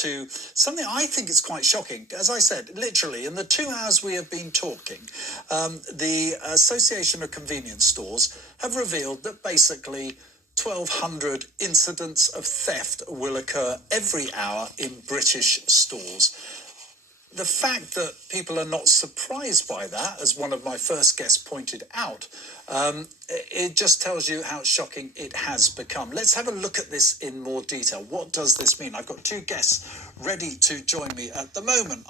to something I think is quite shocking. As I said, literally, in the 2 hours we have been talking, the Association of Convenience Stores have revealed that basically 1,200 incidents of theft will occur every hour in British stores. The fact that people are not surprised by that, as one of my first guests pointed out, it just tells you how shocking it has become. Let's have a look at this in more detail. What does this mean? I've got two guests ready to join me at the moment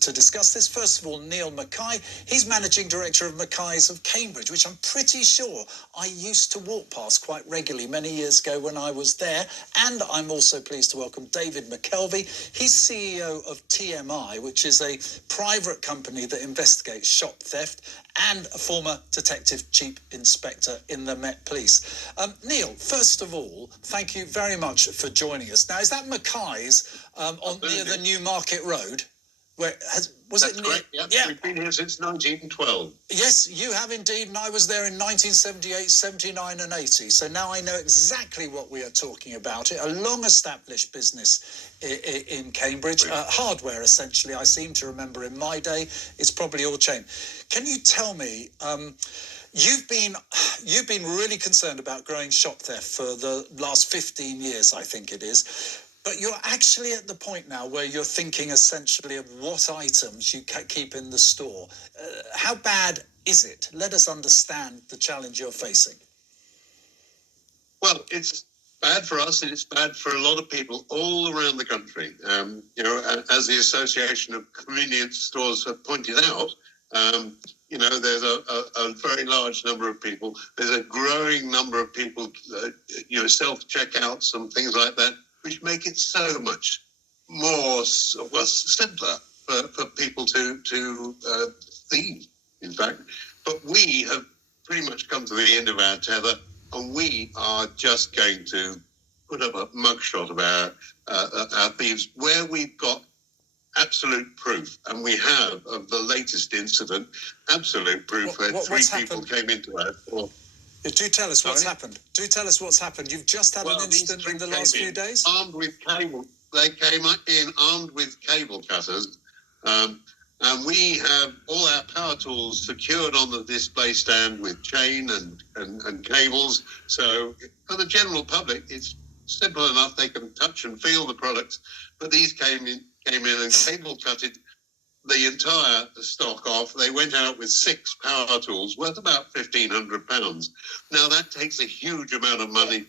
to discuss this. First of all, Neil Mackay. He's Managing Director of Mackays of Cambridge, which I'm pretty sure I used to walk past quite regularly many years ago when I was there. And I'm also pleased to welcome David McKelvey. He's CEO of TMI, which is a private company that investigates shop theft, and a former detective chief inspector in the Met Police. Neil, first of all, thank you very much for joining us. Now, is that Mackay's near the New Market Road? That's correct, yeah. We've been here since 1912. Yes, you have indeed, and I was there in 1978, 79 and 80, so now I know exactly what we are talking about. A long-established business in Cambridge, hardware essentially, I seem to remember in my day. It's probably all chain. Can you tell me, you've been really concerned about growing shop theft for the last 15 years, I think it is. But you're actually at the point now where you're thinking essentially of what items you keep in the store. How bad is it? Let us understand the challenge you're facing. Well, it's bad for us and it's bad for a lot of people all around the country. As the Association of Convenience Stores have pointed out, there's a very large number of people. There's a growing number of people, self-checkouts and things like that, which make it so much more simpler for people to thieve, in fact. But we have pretty much come to the end of our tether, and we are just going to put up a mugshot of our thieves where we've got absolute proof, and we have, of the latest incident, absolute proof where three people came into our store. Do tell us what's happened. Do tell us what's happened. You've just had an incident in the last few days? Armed with cable. They came in armed with cable cutters. And we have all our power tools secured on the display stand with chain and cables. So for the general public, it's simple enough. They can touch and feel the products. But these came in and cable cutted the entire stock off. They went out with 6 power tools worth about £1,500. Now that takes a huge amount of money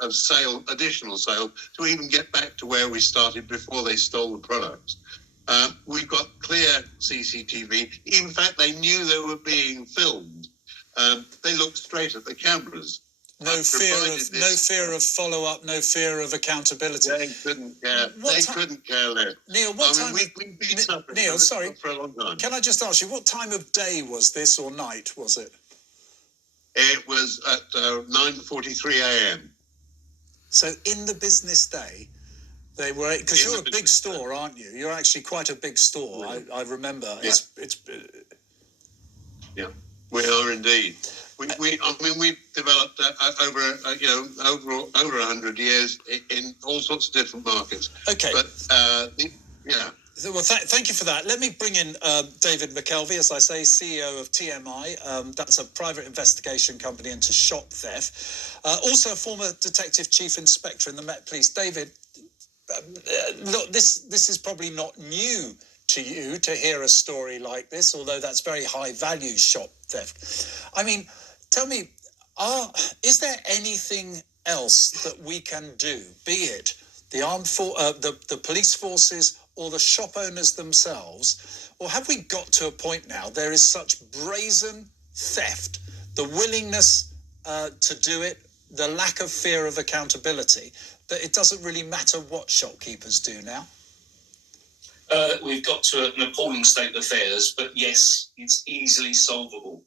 of sale, additional sale, to even get back to where we started before they stole the products. We've got clear CCTV. In fact, they knew they were being filmed. They looked straight at the cameras. No fear of follow-up, no fear of accountability. They couldn't care. Couldn't care less. Neil, we've been suffering for a long time. Can I just ask you, what time of day was this, or night was it? It was at 9:43 a.m. So in the business day, they were, because you're a big store, aren't you? You're actually quite a big store. Yeah. I remember. Yeah. Yeah, we are indeed. We've developed over 100 years in all sorts of different markets. Okay. But Well, thank you for that. Let me bring in David McKelvey, as I say, CEO of TMI. That's a private investigation company into shop theft. Also a former detective chief inspector in the Met Police. David, look, this is probably not new to you to hear a story like this, although that's very high value shop theft. I mean, tell me, is there anything else that we can do, be it the the police forces or the shop owners themselves, or have we got to a point now there is such brazen theft, the willingness to do it, the lack of fear of accountability, that it doesn't really matter what shopkeepers do now? We've got to an appalling state of affairs, but yes, it's easily solvable,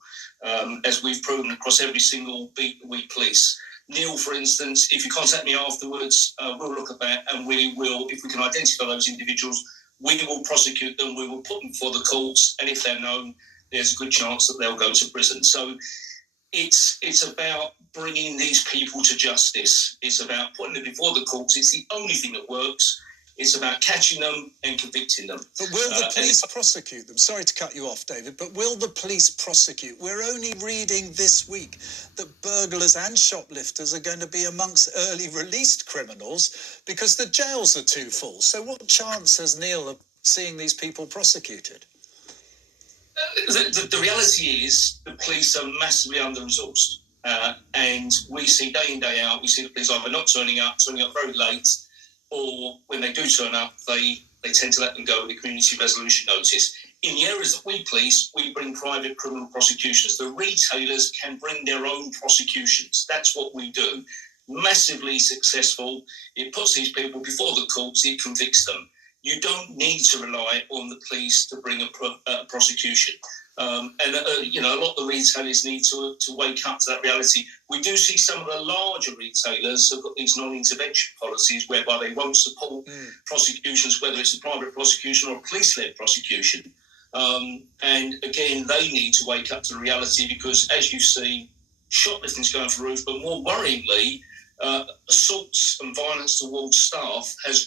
as we've proven across every single beat we police. Neil, for instance, if you contact me afterwards, we'll look at that, and we will, if we can identify those individuals, we will prosecute them, we will put them before the courts, and if they're known, there's a good chance that they'll go to prison. So it's about bringing these people to justice. It's about putting them before the courts. It's the only thing that works. It's about catching them and convicting them. But will the police prosecute them? Sorry to cut you off, David, but will the police prosecute? We're only reading this week that burglars and shoplifters are going to be amongst early released criminals because the jails are too full. So what chance has Neil of seeing these people prosecuted? The reality is the police are massively under-resourced. And we see day in, day out, we see the police either not turning up very late, or when they do turn up, they tend to let them go with a community resolution notice. In the areas that we police, we bring private criminal prosecutions. The retailers can bring their own prosecutions. That's what we do. Massively successful. It puts these people before the courts, it convicts them. You don't need to rely on the police to bring a prosecution. A lot of the retailers need to wake up to that reality. We do see some of the larger retailers have got these non-intervention policies whereby they won't support prosecutions, whether it's a private prosecution or a police-led prosecution. And again, they need to wake up to the reality because, as you see, shoplifting's going for the roof, but more worryingly, assaults and violence towards staff has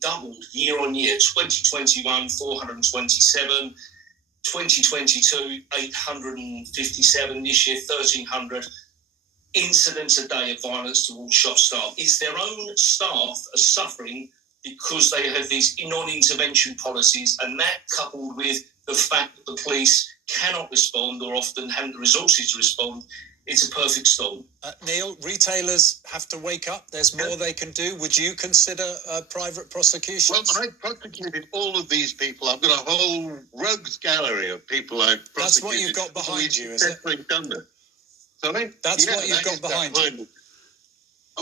doubled year on year. 2021, 427. 2022, 857. This year, 1,300 incidents a day of violence towards shop staff. It's their own staff are suffering because they have these non-intervention policies, and that coupled with the fact that the police cannot respond or often haven't the resources to respond, it's a perfect storm. Neil, retailers have to wake up. There's more they can do. Would you consider private prosecutions? Well, I've prosecuted all of these people. I've got a whole rogues gallery of people I've prosecuted. That's what you've got behind you, is it? Done that. Sorry? That's what you've got behind you.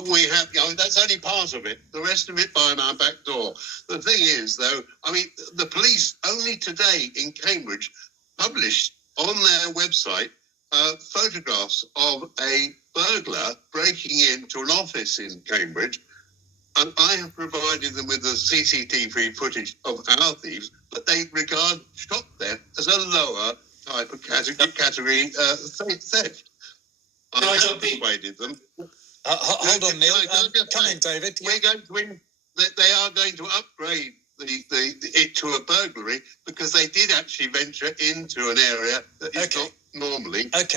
We have, that's only part of it. The rest of it behind our back door. The thing is, though, the police only today in Cambridge published on their website photographs of a burglar breaking into an office in Cambridge, and I have provided them with the CCTV footage of our thieves, but they regard shop theft as a lower type of category theft. I have persuaded them. Hold on, Neil. Come in, David. We're going to they are going to upgrade it to a burglary because they did actually venture into an area that is not normally open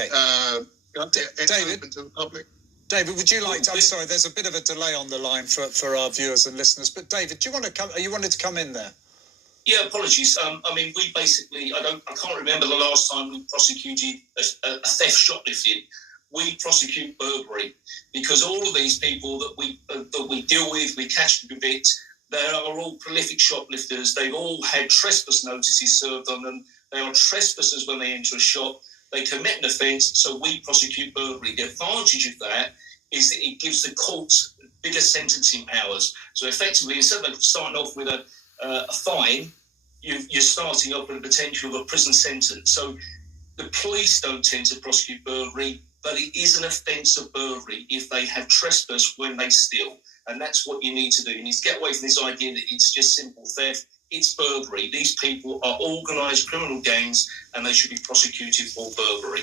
to the public. David, would you like to? I'm sorry, there's a bit of a delay on the line for our viewers and listeners. But David, do you want to come? You wanted to come in there? Yeah, apologies. We basically, I can't remember the last time we prosecuted a theft shoplifting. We prosecute burglary because all of these people that we deal with, we catch and convict. They are all prolific shoplifters. They've all had trespass notices served on them. They are trespassers when they enter a shop. They commit an offence, so we prosecute burglary. The advantage of that is that it gives the courts bigger sentencing powers. So effectively, instead of starting off with a fine, you're starting off with the potential of a prison sentence. So the police don't tend to prosecute burglary, but it is an offence of burglary if they have trespass when they steal. And that's what you need to do. You need to get away from this idea that it's just simple theft. It's burglary. These people are organised criminal gangs and they should be prosecuted for burglary.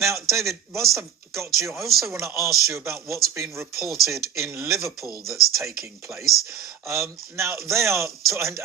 Now, David, whilst I've got you, I also want to ask you about what's been reported in Liverpool that's taking place. Now, they are,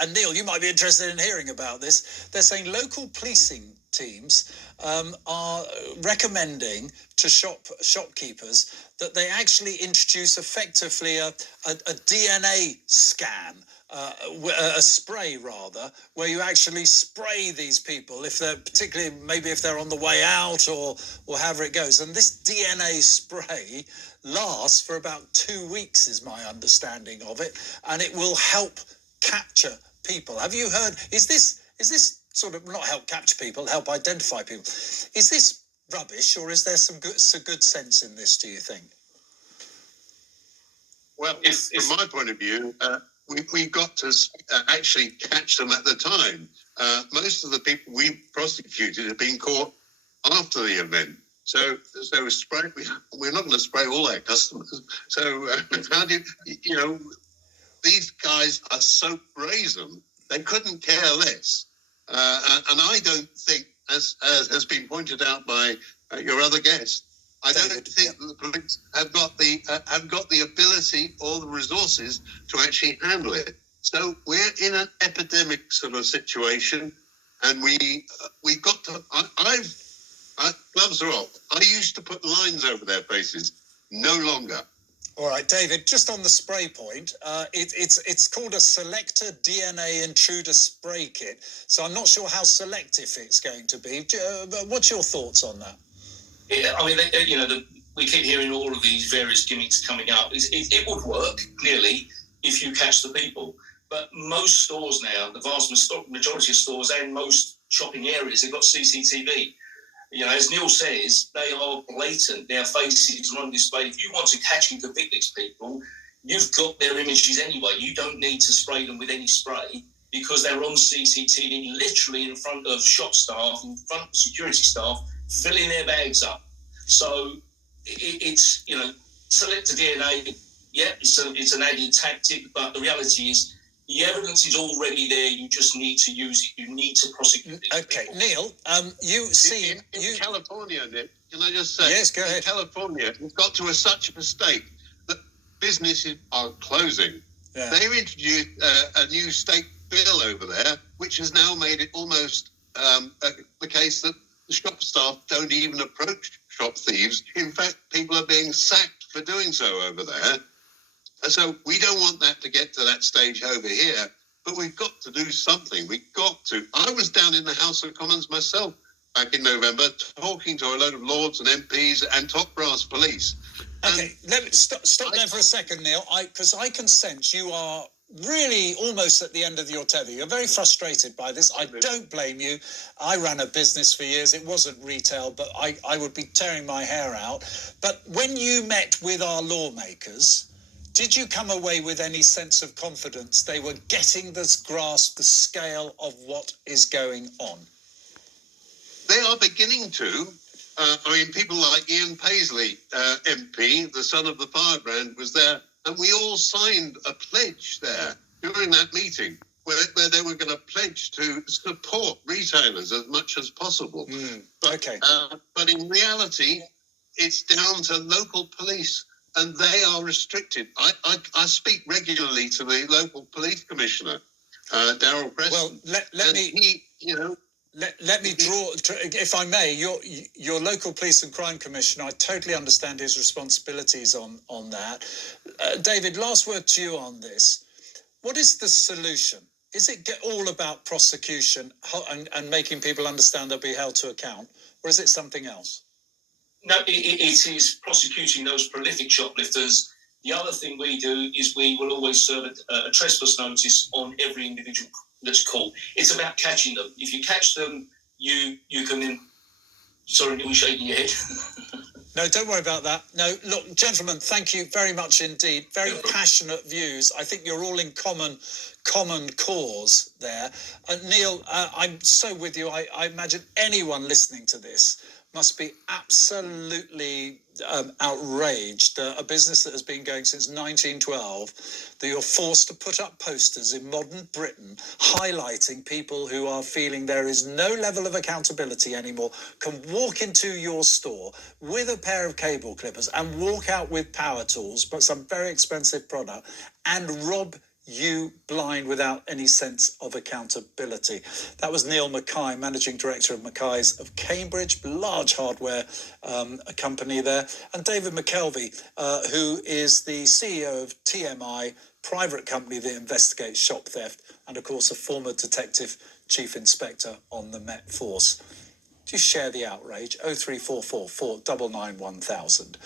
and Neil, you might be interested in hearing about this. They're saying local policing teams are recommending to shopkeepers that they actually introduce effectively a DNA scan, a spray rather, where you actually spray these people if they're particularly maybe if they're on the way out or however it goes. And this DNA spray lasts for about 2 weeks, is my understanding of it, and it will help capture people. Have you heard? Is this sort of not help capture people, help identify people? Is this rubbish, or is there some good sense in this, do you think? Well, from my point of view, we've got to actually catch them at the time. Most of the people we prosecuted have been caught after the event. So spray. We're not going to spray all our customers. So how do these guys are so brazen, they couldn't care less. And I don't think, as has been pointed out by your other guest, I don't think that the police have got the ability or the resources to actually handle it. So we're in an epidemic sort of situation, and we've got to. Gloves are off. I used to put lines over their faces. No longer. All right, David, just on the spray point, it's called a selector DNA intruder spray kit. So I'm not sure how selective it's going to be. What's your thoughts on that? I mean, we keep hearing all of these various gimmicks coming up. It would work, clearly, if you catch the people. But most stores now, the vast majority of stores and most shopping areas, they've got CCTV. As Neil says, they are blatant. Their faces are on display. If you want to catch and convict these people, you've got their images anyway. You don't need to spray them with any spray because they're on CCTV, literally in front of shop staff, in front of security staff, filling their bags up. So it's, selective DNA, yeah, it's an added tactic, but the reality is the evidence is already there. You just need to use it. You need to prosecute it. Okay, Neil, you see... In California, Nick, can I just say... Yes, go ahead. In California, we've got to such a state that businesses are closing. Yeah. They've introduced a new state bill over there, which has now made it almost the case that the shop staff don't even approach shop thieves. In fact, people are being sacked for doing so over there. And so we don't want that to get to that stage over here, but we've got to do something. We've got to. I was down in the House of Commons myself back in November talking to a load of lords and MPs and top brass police. Okay, let me stop there for a second, Neil, because I can sense you are really almost at the end of your tether. You're very frustrated by this. I don't blame you. I ran a business for years. It wasn't retail, but I would be tearing my hair out. But when you met with our lawmakers, did you come away with any sense of confidence they were getting this grasp, the scale of what is going on? They are beginning to. People like Ian Paisley, MP, the son of the firebrand, was there, and we all signed a pledge there during that meeting where they were going to pledge to support retailers as much as possible. Okay. But in reality, it's down to local police, and they are restricted. I speak regularly to the local police commissioner, Darryl Preston. Well, let me draw, if I may, your local police and crime commissioner. I totally understand his responsibilities on that. David, last word to you on this. What is the solution? Is it all about prosecution and making people understand they'll be held to account, or is it something else? No, it is prosecuting those prolific shoplifters. The other thing we do is we will always serve a trespass notice on every individual that's caught. It's about catching them. If you catch them, you can then... Sorry, you're shaking your head. No, don't worry about that. No, look, gentlemen, thank you very much indeed. Very passionate views. I think you're all in common cause there. Neil, I'm so with you. I imagine anyone listening to this must be absolutely outraged. A business that has been going since 1912, that you're forced to put up posters in modern Britain highlighting people who are feeling there is no level of accountability anymore, can walk into your store with a pair of cable clippers and walk out with power tools, but some very expensive product, and rob you blind without any sense of accountability. That was Neil Mackay, Managing Director of Mackays of Cambridge, large hardware company there, and David McKelvey, who is the CEO of TMI, private company that investigates shop theft, and of course a former detective chief inspector on the Met Force. Do you share the outrage? 03444 499 1000.